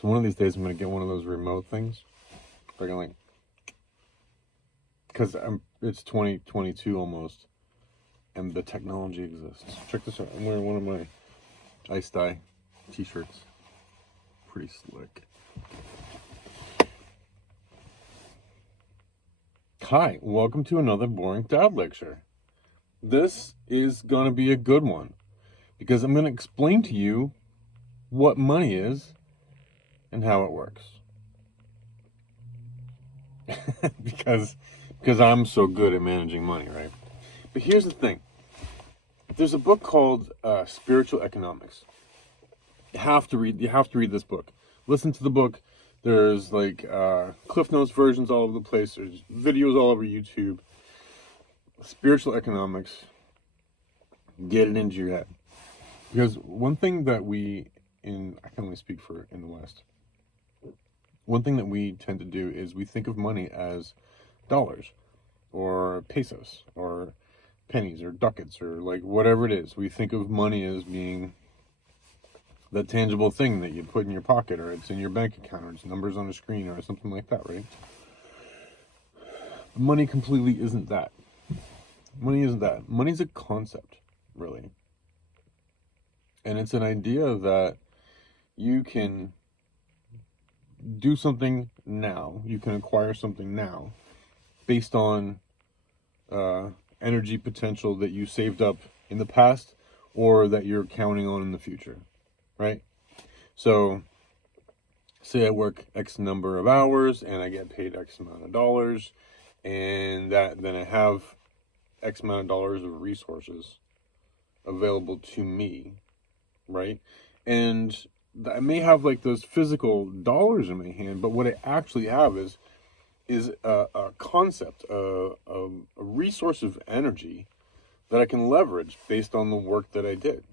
So one of these days I'm gonna get one of those remote things. They're gonna like, because it's 2022 almost, and the technology exists. Check this out. I'm wearing one of my Ice Dye t-shirts. Pretty slick. Hi, welcome to another boring dad lecture. This is gonna be a good one because I'm gonna explain to you what money is and how it works. because I'm so good at managing money, right? But here's the thing. There's a book called Spiritual Economics. You have to read this book. Listen to the book. There's like Cliff Notes versions all over the place. There's videos all over YouTube. Spiritual Economics. Get it into your head. Because one thing that I can only speak for in the West. One thing that we tend to do is we think of money as dollars or pesos or pennies or ducats or like whatever it is. We think of money as being the tangible thing that you put in your pocket, or it's in your bank account, or it's numbers on a screen, or something like that, right? Money completely isn't that. Money isn't that. Money's a concept, really. And it's an idea that you can do something now, you can acquire something now, based on energy potential that you saved up in the past or that you're counting on in the future, right? So, say I work X number of hours and I get paid X amount of dollars, and then I have X amount of dollars of resources available to me, right? And I may have like those physical dollars in my hand, but what I actually have is a concept, a resource of energy that I can leverage based on the work that I did,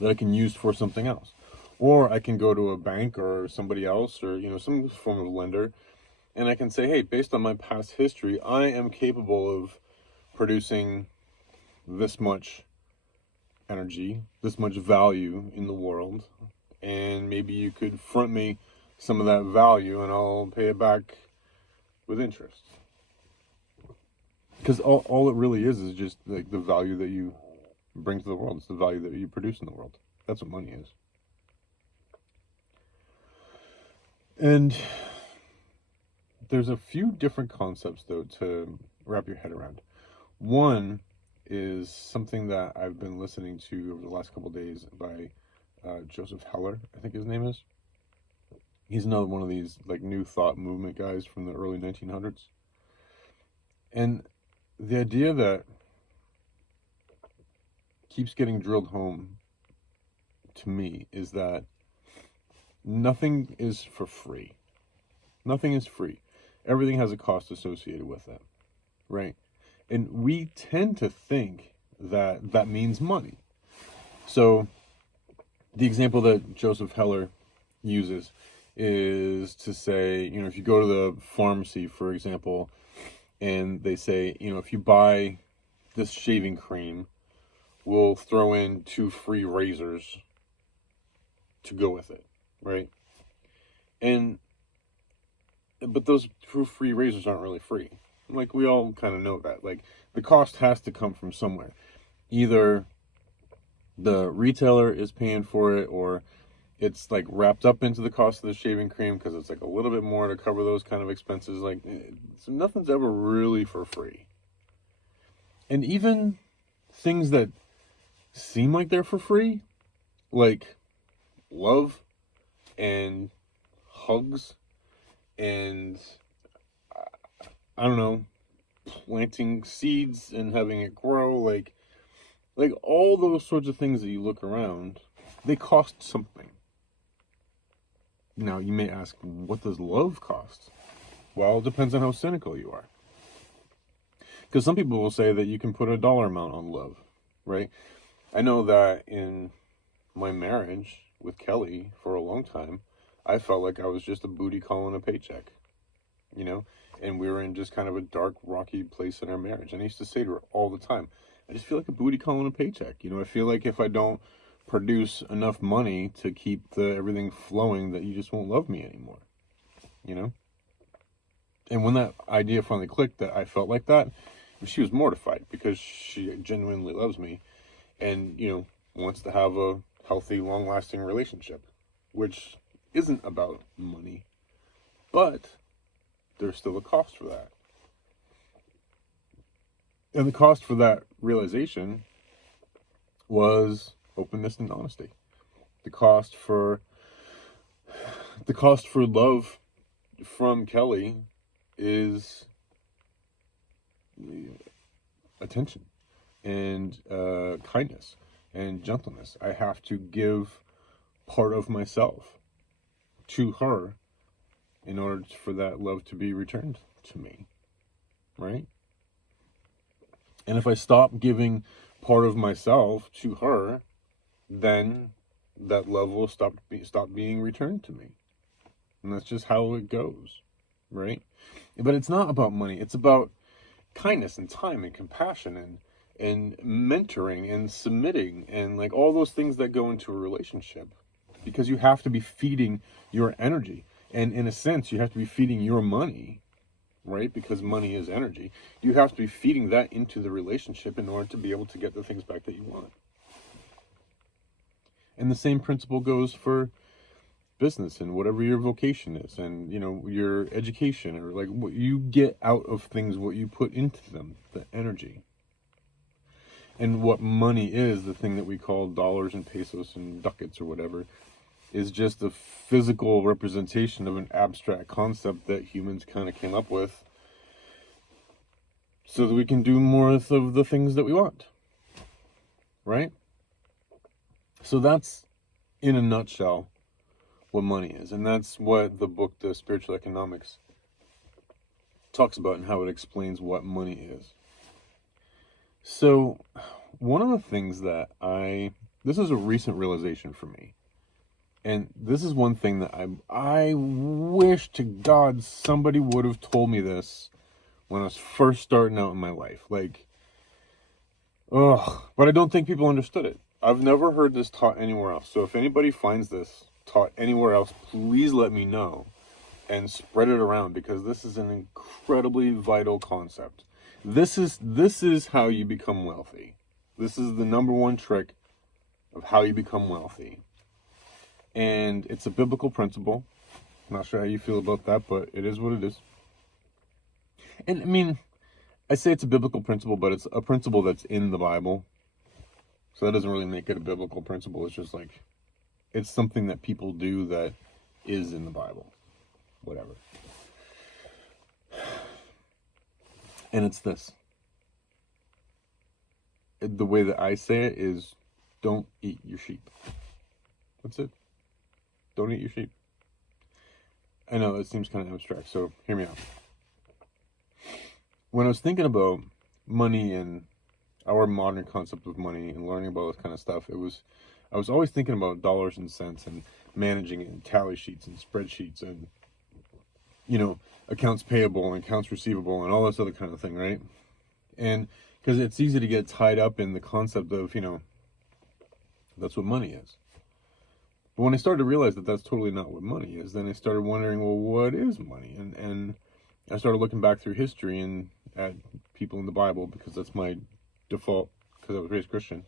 that I can use for something else. Or I can go to a bank or somebody else, or some form of lender, and I can say, hey, based on my past history, I am capable of producing this much energy, this much value in the world, and maybe you could front me some of that value and I'll pay it back with interest. Because all it really is just like the value that you bring to the world. It's the value that you produce in the world. That's what money is. And there's a few different concepts, though, to wrap your head around. One is something that I've been listening to over the last couple of days by Joseph Heller, I think his name is. He's another one of these like New Thought movement guys from the early 1900s. And the idea that keeps getting drilled home to me is that nothing is for free. Nothing is free. Everything has a cost associated with it, right? And we tend to think that that means money. So the example that Joseph Heller uses is to say, if you go to the pharmacy, for example, and they say, if you buy this shaving cream, we'll throw in 2 free razors to go with it, right? But those 2 free razors aren't really free. Like, we all kind of know that. Like, the cost has to come from somewhere. Either the retailer is paying for it, or it's like wrapped up into the cost of the shaving cream because it's like a little bit more to cover those kind of expenses. Like, so nothing's ever really for free. And even things that seem like they're for free, like love and hugs and I don't know, planting seeds and having it grow, like all those sorts of things that you look around, they cost something. Now, you may ask, what does love cost? Well, it depends on how cynical you are. Because some people will say that you can put a dollar amount on love, right? I know that in my marriage with Kelly for a long time, I felt like I was just a booty call and a paycheck, and we were in just kind of a dark, rocky place in our marriage. And I used to say to her all the time, I just feel like a booty call and a paycheck. I feel like if I don't produce enough money to keep everything flowing that you just won't love me anymore, you know? And when that idea finally clicked that I felt like that, she was mortified because she genuinely loves me and, wants to have a healthy, long-lasting relationship, which isn't about money, but there's still a cost for that. And the cost for that realization was openness and honesty. The cost for love from Kelly is attention and kindness and gentleness. I have to give part of myself to her in order for that love to be returned to me, right? And if I stop giving part of myself to her, then that love will stop being returned to me. And that's just how it goes, right? But it's not about money. It's about kindness and time and compassion and mentoring and submitting and like all those things that go into a relationship, because you have to be feeding your energy. And in a sense, you have to be feeding your money, right? Because money is energy. You have to be feeding that into the relationship in order to be able to get the things back that you want. And the same principle goes for business and whatever your vocation is, and your education, or like what you get out of things, what you put into them, the energy. And what money is, the thing that we call dollars and pesos and ducats or whatever, is just a physical representation of an abstract concept that humans kind of came up with so that we can do more of the things that we want, right? So that's, in a nutshell, what money is. And that's what the book, The Spiritual Economics, talks about, and how it explains what money is. So one of the things that this is a recent realization for me. And this is one thing that I wish to God somebody would have told me this when I was first starting out in my life. Like, but I don't think people understood it. I've never heard this taught anywhere else. So if anybody finds this taught anywhere else, please let me know and spread it around, because this is an incredibly vital concept. This is how you become wealthy. This is the number one trick of how you become wealthy. And it's a biblical principle. I'm not sure how you feel about that, but it is what it is. And I mean, I say it's a biblical principle, but it's a principle that's in the Bible. So that doesn't really make it a biblical principle. It's just like, it's something that people do that is in the Bible. Whatever. And it's this. The way that I say it is, don't eat your sheep. That's it. Don't eat your sheep. I know that seems kind of abstract, so hear me out. When I was thinking about money and our modern concept of money and learning about this kind of stuff, I was always thinking about dollars and cents and managing it and tally sheets and spreadsheets and, accounts payable and accounts receivable and all this other kind of thing, right? And because it's easy to get tied up in the concept of, that's what money is. But when I started to realize that that's totally not what money is, then I started wondering, well, what is money? And I started looking back through history and at people in the Bible, because that's my default, because I was raised Christian.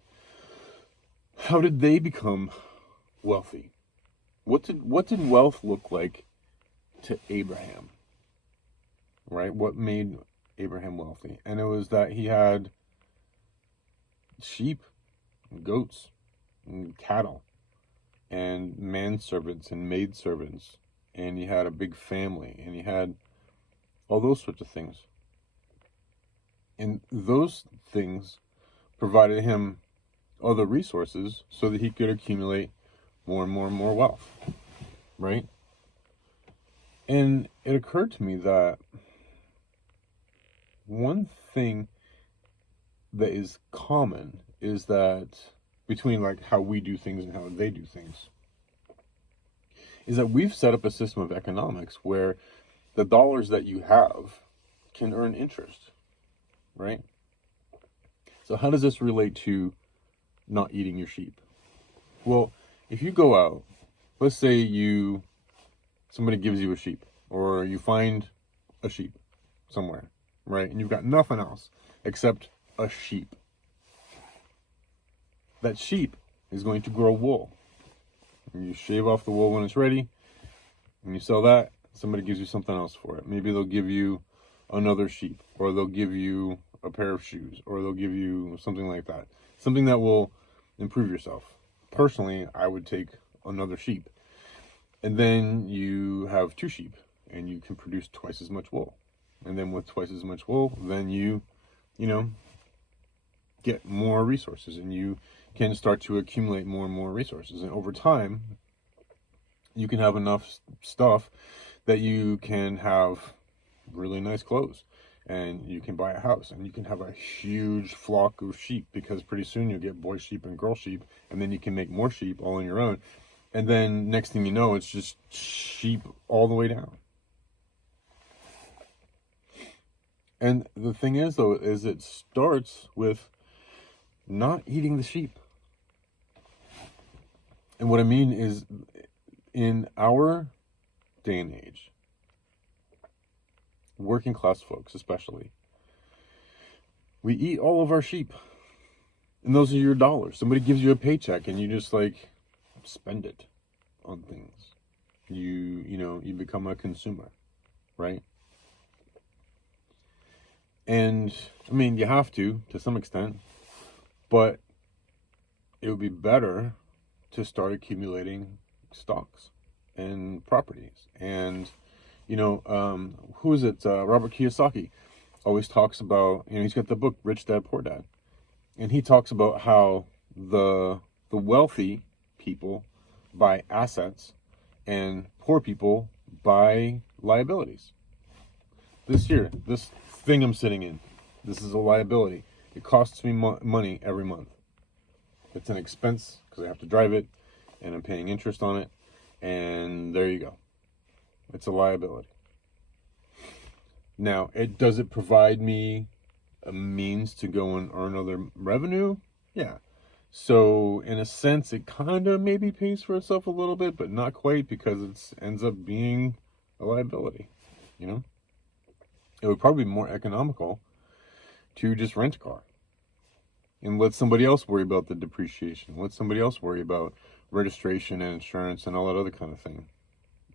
How did they become wealthy? What did wealth look like to Abraham? Right? What made Abraham wealthy? And it was that he had sheep and goats and cattle and manservants and maidservants, and he had a big family, and he had all those sorts of things. And those things provided him other resources so that he could accumulate more and more and more wealth, right? And it occurred to me that one thing that is common is that between like how we do things and how they do things is that we've set up a system of economics where the dollars that you have can earn interest, right? So how does this relate to not eating your sheep? Well, if you go out, let's say somebody gives you a sheep, or you find a sheep somewhere, right? And you've got nothing else except a sheep. That sheep is going to grow wool. And you shave off the wool when it's ready, and you sell that. Somebody gives you something else for it. Maybe they'll give you another sheep, or they'll give you a pair of shoes, or they'll give you something like that. Something that will improve yourself. Personally, I would take another sheep. And then you have 2 sheep, and you can produce twice as much wool. And then with twice as much wool, then you get more resources, and you can start to accumulate more and more resources. And over time, you can have enough stuff that you can have really nice clothes, and you can buy a house, and you can have a huge flock of sheep, because pretty soon you'll get boy sheep and girl sheep, and then you can make more sheep all on your own. And then next thing you know, it's just sheep all the way down. And the thing is, though, is it starts with not eating the sheep. And what I mean is, in our day and age, working class folks especially, we eat all of our sheep. And those are your dollars. Somebody gives you a paycheck, and you just like spend it on things. You become a consumer, right? And I mean, you have to some extent, but it would be better to start accumulating stocks and properties. And who is it? Robert Kiyosaki always talks about, he's got the book Rich Dad Poor Dad, and he talks about how the wealthy people buy assets and poor people buy liabilities. This thing I'm sitting in, this is a liability. It costs me money every month. It's an expense because I have to drive it, and I'm paying interest on it, and there you go. It's a liability. Now, does it provide me a means to go and earn other revenue? Yeah. So in a sense, it kind of maybe pays for itself a little bit, but not quite, because it ends up being a liability. It would probably be more economical to just rent a car and let somebody else worry about the depreciation. Let somebody else worry about registration and insurance and all that other kind of thing.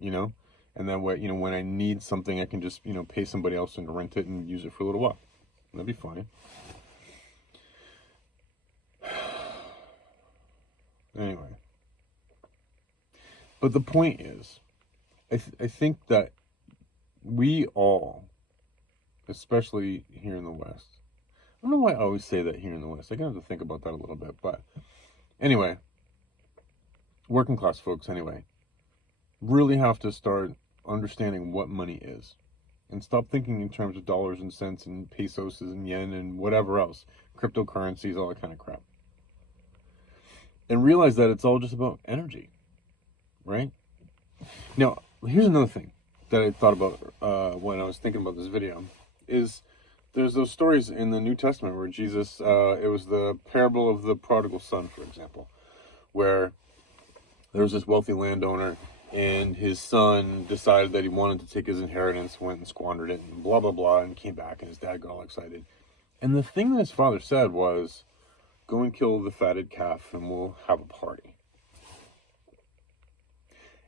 And that way, when I need something, I can just, pay somebody else and rent it and use it for a little while. That'd be fine. Anyway. But the point is, I think that we all, especially here in the West, I don't know why I always say that here in the West. I gotta have to think about that a little bit. But anyway, working class folks, anyway, really have to start understanding what money is, and stop thinking in terms of dollars and cents and pesos and yen and whatever else, cryptocurrencies, all that kind of crap, and realize that it's all just about energy, right? Now, here's another thing that I thought about when I was thinking about this video, is there's those stories in the New Testament where Jesus, it was the parable of the prodigal son, for example, where there was this wealthy landowner, and his son decided that he wanted to take his inheritance, went and squandered it, and blah, blah, blah, and came back, and his dad got all excited. And the thing that his father said was, go and kill the fatted calf, and we'll have a party.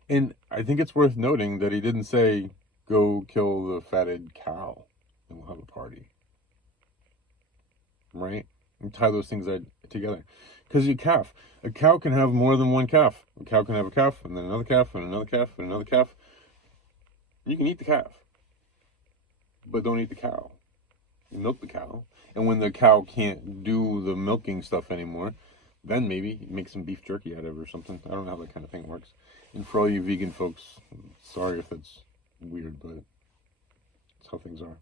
And I think it's worth noting that he didn't say, go kill the fatted cow, and we'll have a party. Right? And tie those things together. Because a cow can have more than one calf. A cow can have a calf, and then another calf, and another calf, and another calf. You can eat the calf, but don't eat the cow. You milk the cow, and when the cow can't do the milking stuff anymore, then maybe make some beef jerky out of it or something. I don't know how that kind of thing works. And for all you vegan folks, sorry if it's weird, but it's how things are.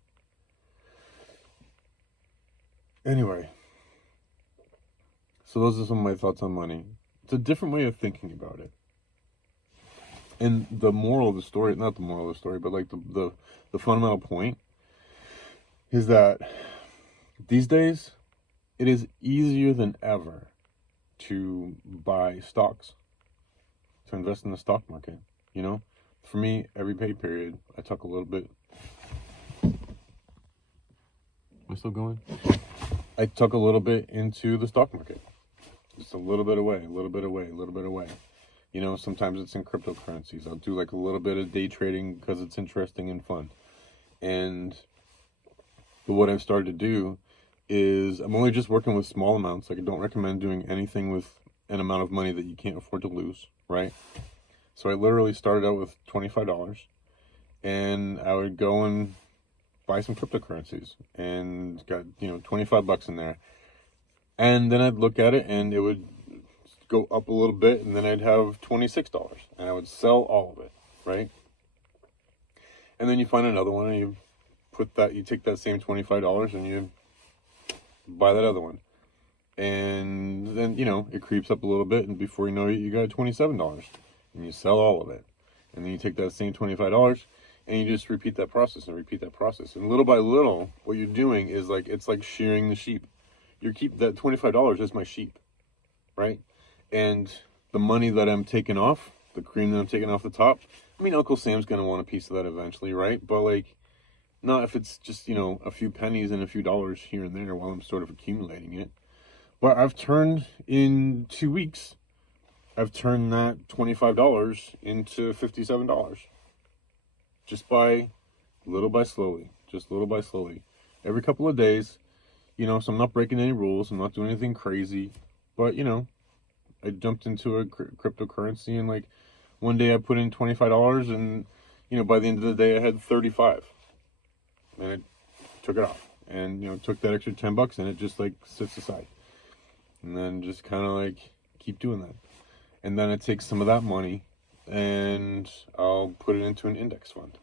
Anyway, so those are some of my thoughts on money. It's a different way of thinking about it. And the moral of the story, not the moral of the story, but like the fundamental point is that these days it is easier than ever to buy stocks, to invest in the stock market. You know, for me, every pay period, I took a little bit. Am I still going? I took a little bit into the stock market. Just a little bit away, a little bit away, a little bit away. You know, sometimes it's in cryptocurrencies. I'll do like a little bit of day trading because it's interesting and fun. And what I've started to do is I'm only just working with small amounts. Like, I don't recommend doing anything with an amount of money that you can't afford to lose, right? So I literally started out with $25, and I would go and buy some cryptocurrencies and got, you know, $25 in there. And then I'd look at it and it would go up a little bit, and then I'd have $26 and I would sell all of it, right? And then you find another one and you take that same $25 and you buy that other one. And then, you know, it creeps up a little bit, and before you know it, you got $27 and you sell all of it. And then you take that same $25 and you just repeat that process and repeat that process. And little by little, what you're doing is like, it's like shearing the sheep. That $25 is my sheep, right? And the money that I'm taking off, the cream that I'm taking off the top, I mean, Uncle Sam's going to want a piece of that eventually, right? But like, not if it's just, you know, a few pennies and a few dollars here and there while I'm sort of accumulating it. But I've turned, in 2 weeks, I've turned that $25 into $57. Just by slowly. Just little by slowly. Every couple of days, you know, so I'm not breaking any rules. I'm not doing anything crazy. But, you know, I jumped into a cryptocurrency, and like one day I put in $25, and, you know, by the end of the day I had 35. And it took it off, and, you know, took that extra $10 and it just like sits aside, and then just kind of like keep doing that. And then I take some of that money and I'll put it into an index fund,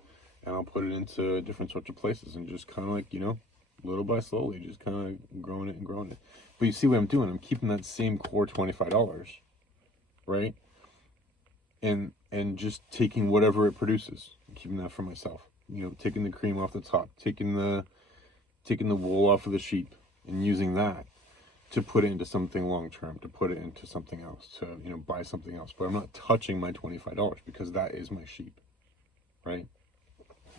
and I'll put it into different sorts of places, and just kind of like, you know, little by slowly, just kind of growing it and growing it. But you see what I'm doing? I'm keeping that same core $25, right? And just taking whatever it produces, keeping that for myself. You know, taking the cream off the top, taking the wool off of the sheep, and using that to put it into something long term, to put it into something else, to, you know, buy something else. But I'm not touching my $25 because that is my sheep, right?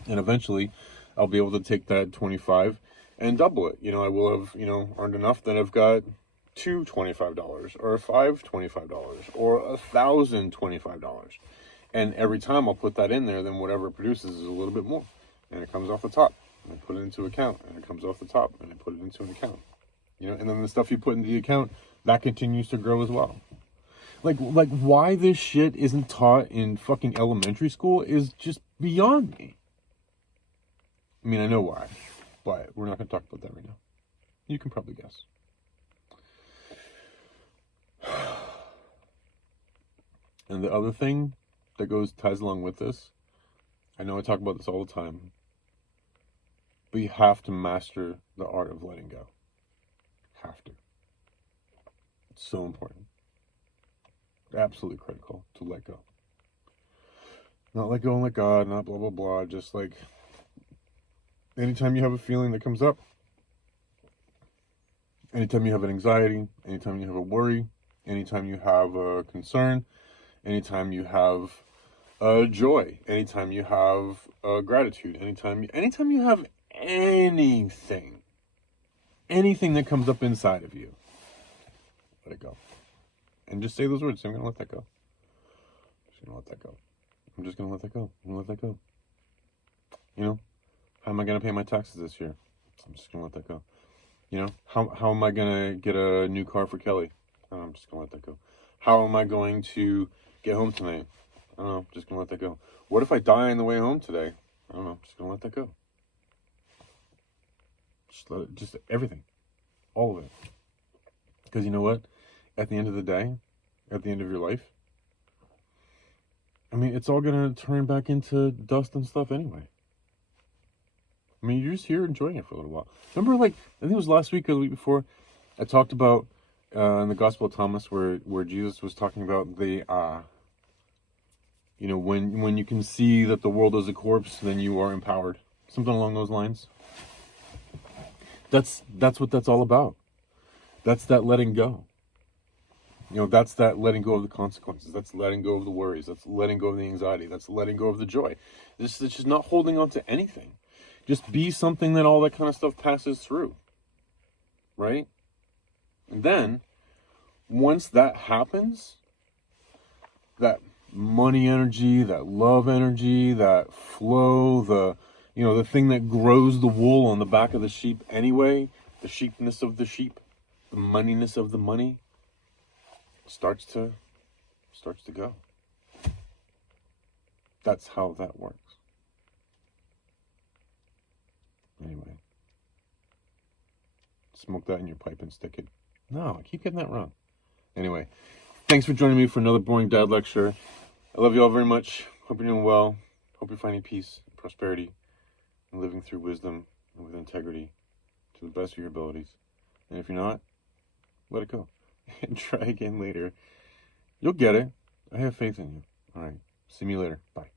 And eventually I'll be able to take that 25 and double it. You know, I will have, you know, earned enough that I've got two $25 or five $25 or 1,000 $25. And every time I'll put that in there, then whatever it produces is a little bit more. And it comes off the top. And I put it into account. And it comes off the top. And I put it into an account. You know, and then the stuff you put into the account, that continues to grow as well. Like why this shit isn't taught in fucking elementary school is just beyond me. I mean, I know why, but we're not going to talk about that right now. You can probably guess. And the other thing that ties along with this, I know I talk about this all the time, but you have to master the art of letting go. Have to. It's so important. Absolutely critical to let go. Not let go and let God, not blah, blah, blah. Just like, anytime you have a feeling that comes up, anytime you have an anxiety, anytime you have a worry, anytime you have a concern, anytime you have a joy, anytime you have a gratitude, anytime you have anything that comes up inside of you, let it go. And just say those words. I'm going to let that go. I'm just going to let that go. I'm just going to let that go. I'm going to let that go. You know, how am I going to pay my taxes this year? I'm just going to let that go. You know, how am I going to get a new car for Kelly? Oh, I'm just going to let that go. How am I going to get home tonight? I don't know. I'm just going to let that go. What if I die on the way home today? I don't know. I'm just going to let that go. Just everything. All of it. Because you know what? At the end of the day, at the end of your life, I mean, it's all going to turn back into dust and stuff anyway. I mean, you're just here enjoying it for a little while. Remember, like, I think it was last week or the week before, I talked about in the Gospel of Thomas where Jesus was talking about the, you know, when you can see that the world is a corpse, then you are empowered. Something along those lines. That's what that's all about. That's that letting go. You know, that's that letting go of the consequences. That's letting go of the worries. That's letting go of the anxiety. That's letting go of the joy. It's just not holding on to anything. Just be something that all that kind of stuff passes through. Right? And then, once that happens, that money energy, that love energy, that flow, the thing that grows the wool on the back of the sheep anyway, the sheepness of the sheep, the moneyness of the money, starts to go. That's how that works. Anyway, smoke that in your pipe and stick it. No, I keep getting that wrong. Anyway, thanks for joining me for another Boring Dad lecture. I love you all very much. Hope you're doing well. Hope you're finding peace, prosperity, and living through wisdom and with integrity to the best of your abilities. And if you're not, let it go and try again later. You'll get it. I have faith in you. All right. See me later. Bye.